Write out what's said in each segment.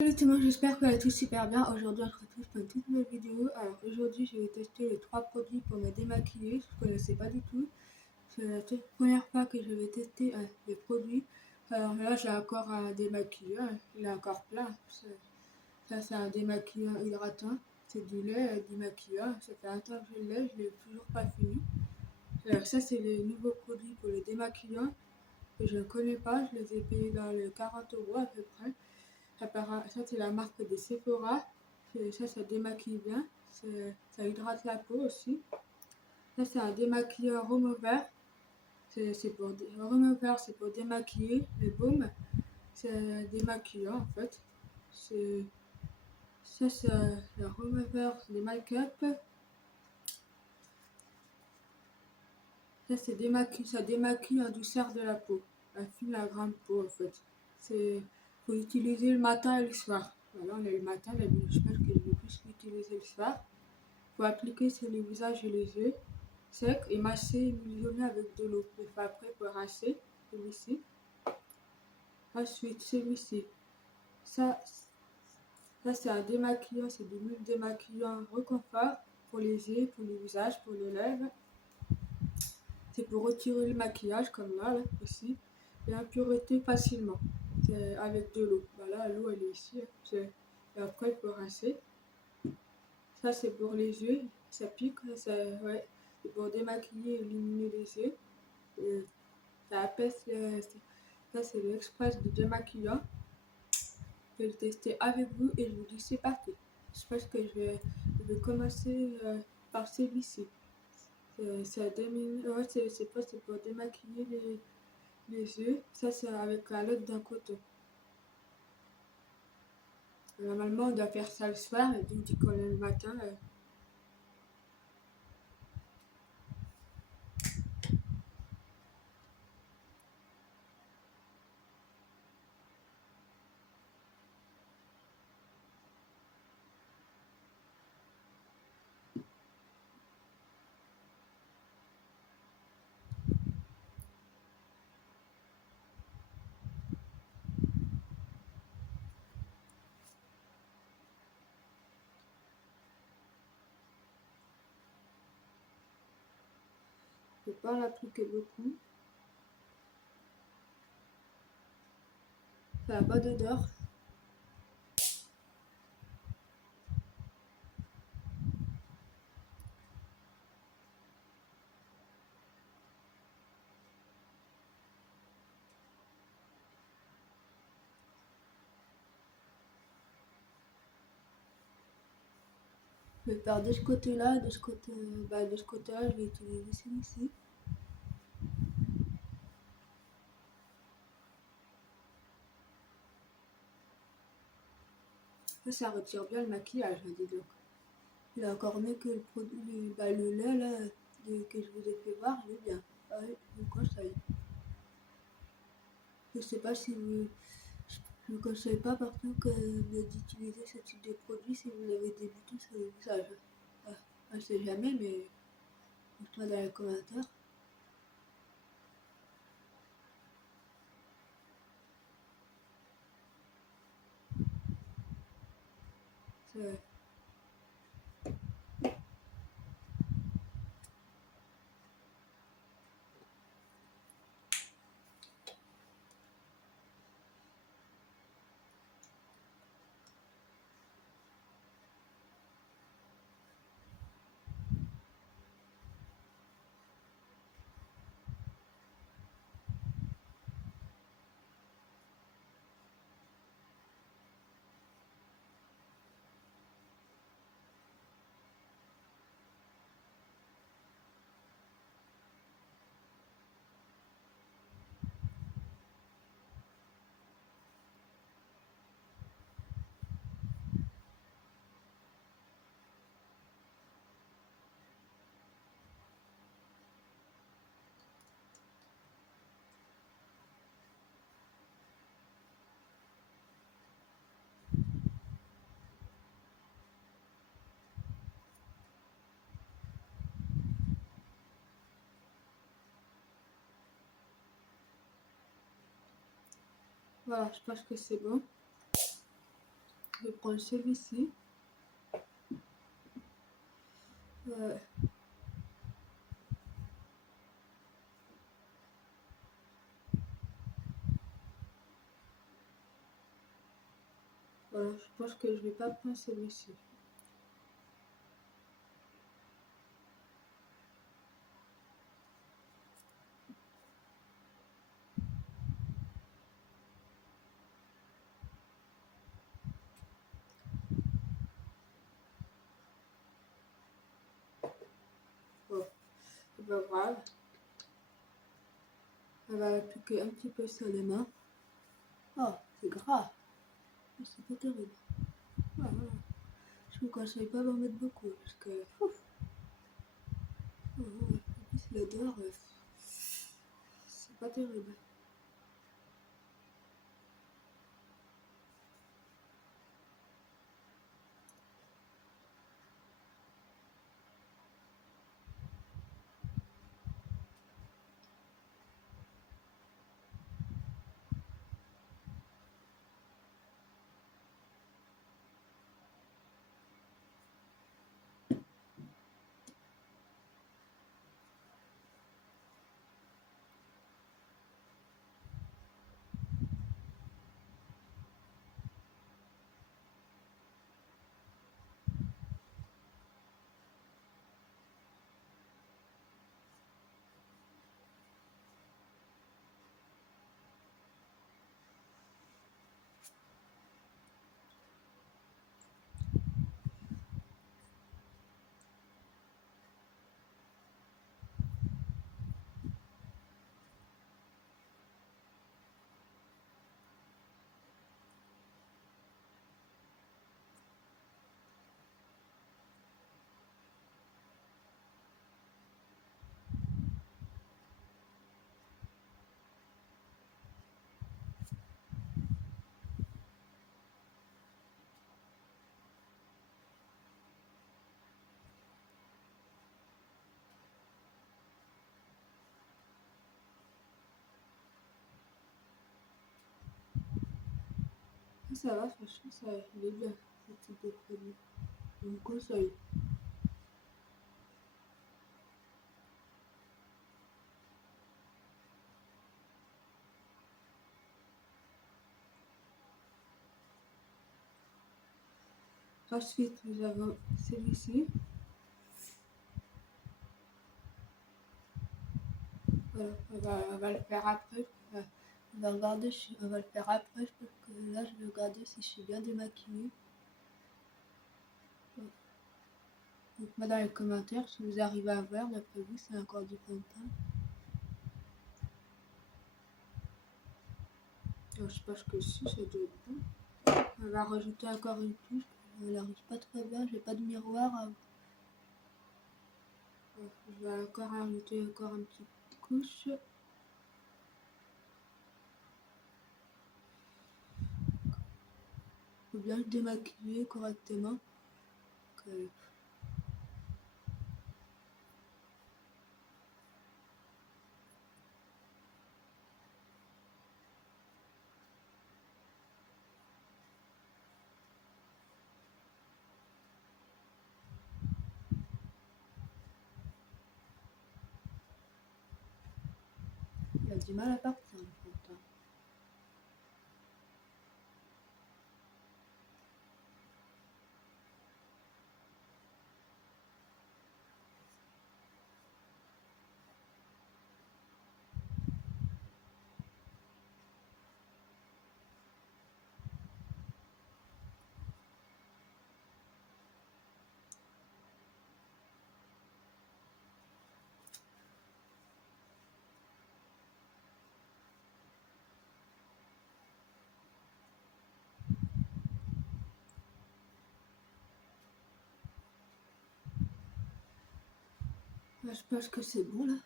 Salut tout le monde, j'espère que vous allez tous super bien. Aujourd'hui, on se retrouve pour une toute nouvelle vidéo. Alors aujourd'hui, je vais tester les 3 produits pour me démaquiller. Je ne connaissais pas du tout. C'est la toute première fois que je vais tester les produits. Alors là, j'ai encore un démaquillant. Il est encore plein. Ça, c'est un démaquillant hydratant. C'est du lait démaquillant. Ça fait un temps que je l'ai, je ne l'ai toujours pas fini. Alors ça, c'est les nouveaux produits pour les démaquillants que je ne connais pas. Je les ai payés dans les 40 € à peu près. Ça, c'est la marque de Sephora. Ça démaquille bien. Ça hydrate la peau aussi. Ça, c'est un démaquillant remover. Remover, c'est pour démaquiller. Le baume, c'est démaquillant en fait. Ça, c'est le remover des make-up. Ça démaquille en douceur de la peau. La fine, la grande peau en fait. Faut utiliser le matin et le soir. Voilà, on est le matin, mais je pense que je vais plus l'utiliser le soir. Faut appliquer sur le visage et les yeux secs et masser et emulsionner avec de l'eau. Il faut après pour rincer celui-ci. Ensuite, celui-ci. Ça, ça c'est un démaquillant, c'est de l'huile démaquillant reconfort pour les yeux, pour le visage, pour les lèvres. C'est pour retirer le maquillage comme là ici, et impureté facilement. C'est avec de l'eau. Voilà, l'eau elle est ici. Et après il faut rincer. Ça c'est pour les yeux, ça pique, c'est pour démaquiller et éliminer les yeux. Et ça apaise, ça c'est l'express de démaquillant. Je vais le tester avec vous et je vous dis c'est parti. Je pense que je vais commencer par celui-ci. C'est pour démaquiller les yeux. Ça c'est avec la lotte d'un coton. Normalement on doit faire ça le soir et donc du coup le matin. Je ne vais pas l'appliquer beaucoup. Ça n'a pas d'odeur. Je vais faire de ce côté-là, de ce côté-là, je vais utiliser celui-ci. Ça retire bien le maquillage, dis donc. Il est encore mieux que le produit, le lait là, que je vous ai fait voir, il est bien. Ouais, je vous conseille. Je sais pas si vous... Je ne conseille pas par contre d'utiliser ce type de produit si vous avez des boutons sur le visage. Je ne sais jamais, mais dites-moi dans les commentaires. Voilà, je pense que c'est bon. Je vais prendre celui-ci. Voilà, je pense que je vais pas prendre celui-ci. Bon, c'est pas grave. On va appliquer un petit peu sur les mains. Oh, c'est gras. C'est pas terrible. Ouais, ouais. Je vous conseille pas d'en mettre beaucoup parce que. Ouf. Oh, ouais. En plus, l'odeur, c'est pas terrible. Ça va, franchement, ça, il est bien, ce type de produit. Je vous conseille. Ensuite, nous avons celui-ci. Voilà, on va le faire après. On va regarder on va le faire après parce que là, je vais regarder si je suis bien démaquillée. Dites-moi dans les commentaires si vous arrivez à voir. D'après vous, c'est encore du fond de teint. Alors, je pense que si, ça doit être bon. On va rajouter encore une couche. Elle n'arrive pas très bien. J'ai pas de miroir. Je vais encore rajouter encore une petite couche. Faut bien le démaquiller correctement. Okay. Il a du mal à partir, le fond de teint. Je pense que c'est bon là.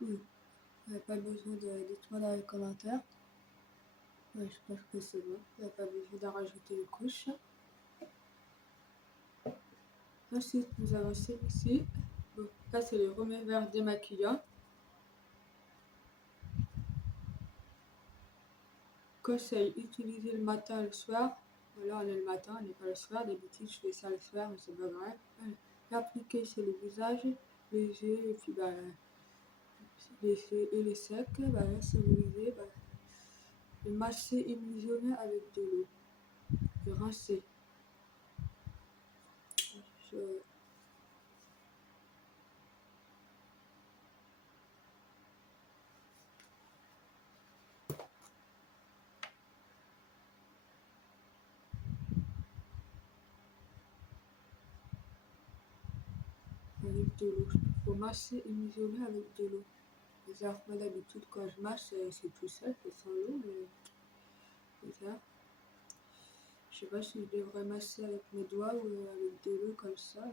Oui. Il n'y a pas besoin de dites-moi dans les commentaires. Ouais, je pense que c'est bon. Il n'y a pas besoin d'en rajouter une couche. Ensuite, nous avons celui-ci. Donc, là, c'est le remets vert démaquillant. Conseil, utiliser le matin et le soir. Voilà, on est le matin, on n'est pas le soir. D'habitude, je fais ça le soir, mais c'est pas grave. Voilà. Appliquer sur le visage, les yeux, et puis bah, les yeux et les secs. Bah, là, si vous voulez, bah, le masser et mijoler avec de l'eau. Et rincer. Je- Avec de l'eau. Il faut masser et mijoler avec de l'eau. Bizarre, moi d'habitude quand je masse, c'est tout seul, c'est sans l'eau, mais bizarre. Je sais pas si je devrais masser avec mes doigts ou avec de l'eau comme ça. Là.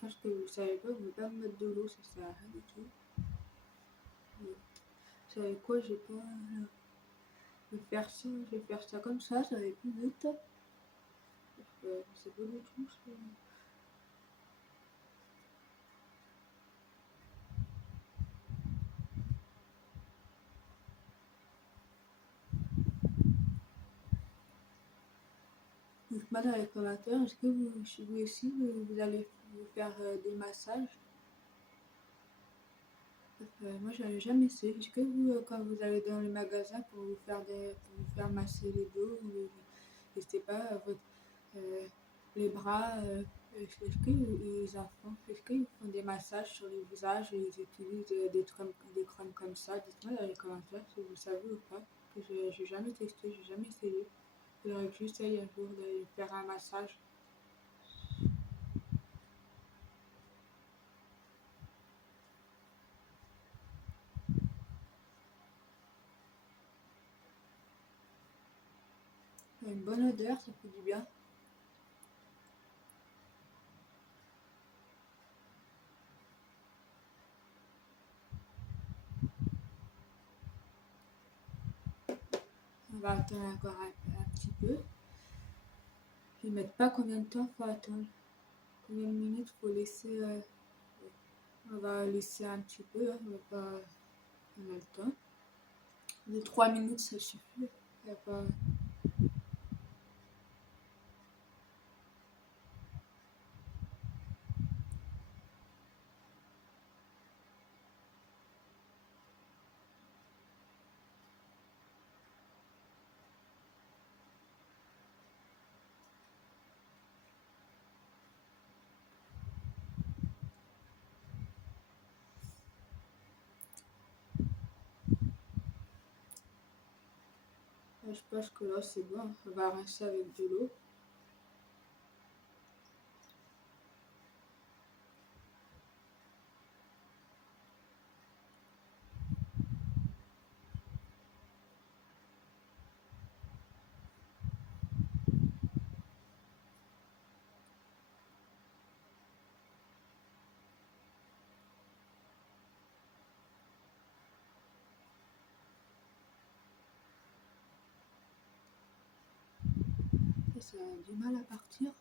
Parce que vous savez pas, vous ne pouvez pas me mettre de l'eau, ça sert à rien du tout. Mais, vous savez quoi, j'ai pas. Je vais faire ça comme ça va être plus vite. C'est pas du tout. Dites-moi dans les commentaires, est-ce que vous aussi, vous allez vous faire des massages? Moi, j'en ai jamais essayé. Est-ce que vous, quand vous allez dans les magasins pour vous faire masser les dos, je sais pas, euh, les bras, est-ce qu'ils font des massages sur les visages et ils utilisent des crèmes comme ça? Dites-moi dans les commentaires si vous savez ou pas. Que j'ai jamais testé, j'ai jamais essayé. Il faudrait que j'essaye un jour de faire un massage. Une bonne odeur, ça fait du bien. On va attendre encore un petit peu. Ils mettent pas combien de temps faut attendre. Combien de minutes faut laisser. On va laisser un petit peu, hein, on va pas. On a le temps. Les 3 minutes, ça suffit. Y a pas... Je pense que là, c'est bon. On va rincer avec de l'eau. Et ça a du mal à partir.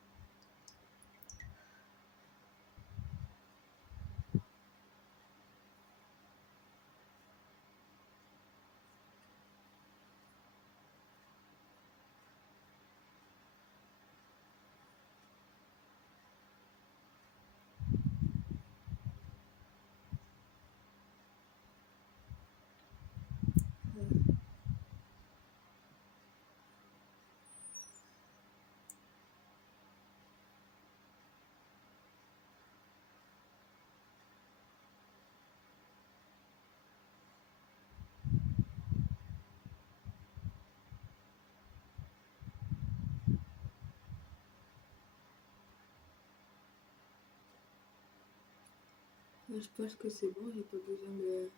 Euh, je pense que c'est bon. J'ai pas besoin de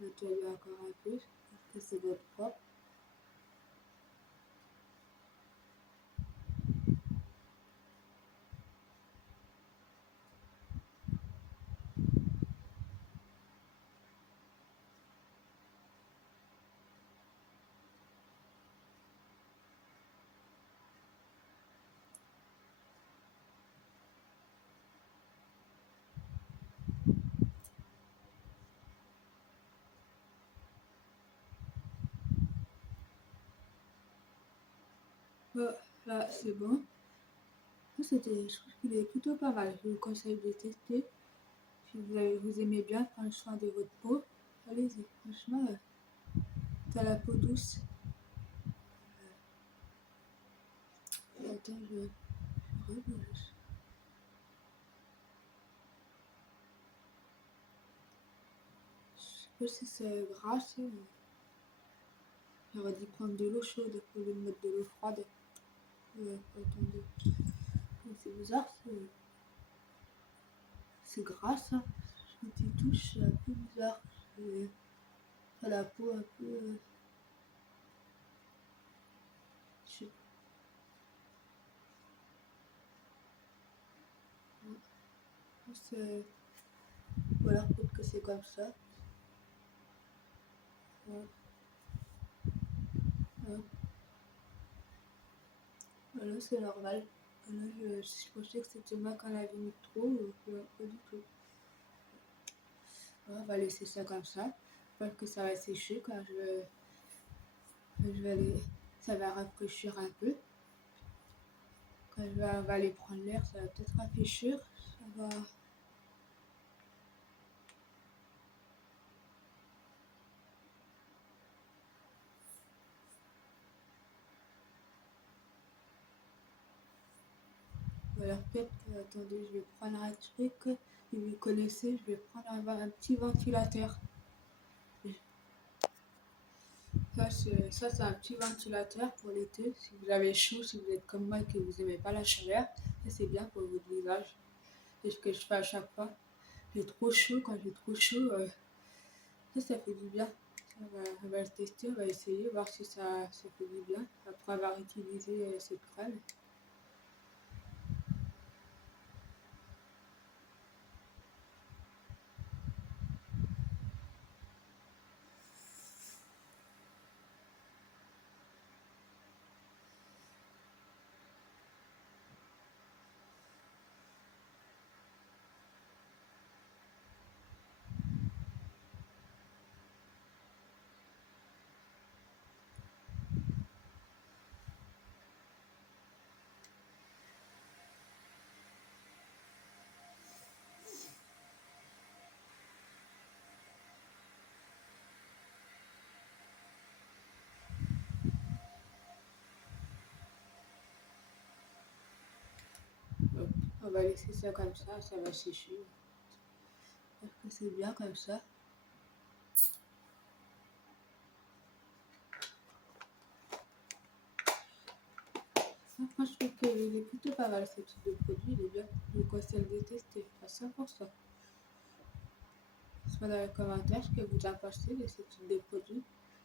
nettoyer encore un peu. Je pense que c'est votre propre. Là, c'est bon. Je trouve qu'il est plutôt pas mal. Je vous conseille de tester. Si vous aimez bien prendre soin de votre peau, allez-y. Franchement, t'as la peau douce. Attends, je rebouge. Je sais pas si c'est grâce. J'aurais dû prendre de l'eau chaude au lieu de mettre de l'eau froide. Attendez. C'est bizarre, c'est gras ça. Quand il touche, c'est un peu bizarre. T'as la peau un peu. Je sais pas, ou alors peut-être que c'est comme ça. Ouais, ouais. Voilà, c'est normal. Là, je pensais que c'était moi qui en avais mis trop, pas du tout. Ouais, on va laisser ça comme ça. J'espère que ça va sécher quand je vais aller, ça va rafraîchir un peu. Quand on va aller prendre l'air, ça va peut-être rafraîchir. Ça va. Voilà, peut-être, attendez, je vais prendre un truc. Si vous connaissez, je vais prendre un petit ventilateur. Ça, c'est un petit ventilateur pour l'été. Si vous avez chaud, si vous êtes comme moi et que vous n'aimez pas la chaleur, ça c'est bien pour votre visage. C'est ce que je fais à chaque fois. J'ai trop chaud, quand j'ai trop chaud, ça fait du bien. On va le tester, on va essayer, voir si ça fait du bien après avoir utilisé cette crème. Donc, on va laisser ça comme ça va sécher. Parce que c'est bien comme ça. Franchement, je trouve qu'il est plutôt pas mal ce type de produit, il est bien. Je vous conseille de tester à 100%. Soit dans les commentaires ce que vous en pensez de ce type de produit,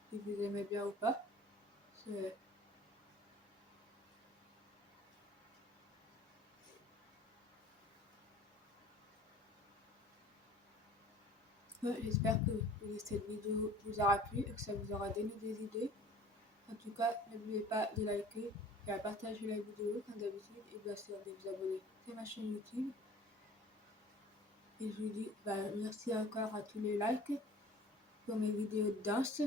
si vous aimez bien ou pas. Ouais, j'espère que cette vidéo vous aura plu et que ça vous aura donné des idées. En tout cas, n'oubliez pas de liker et à partager la vidéo comme d'habitude et bien sûr de vous abonner à ma chaîne YouTube. Et je vous dis merci encore à tous les likes pour mes vidéos de danse.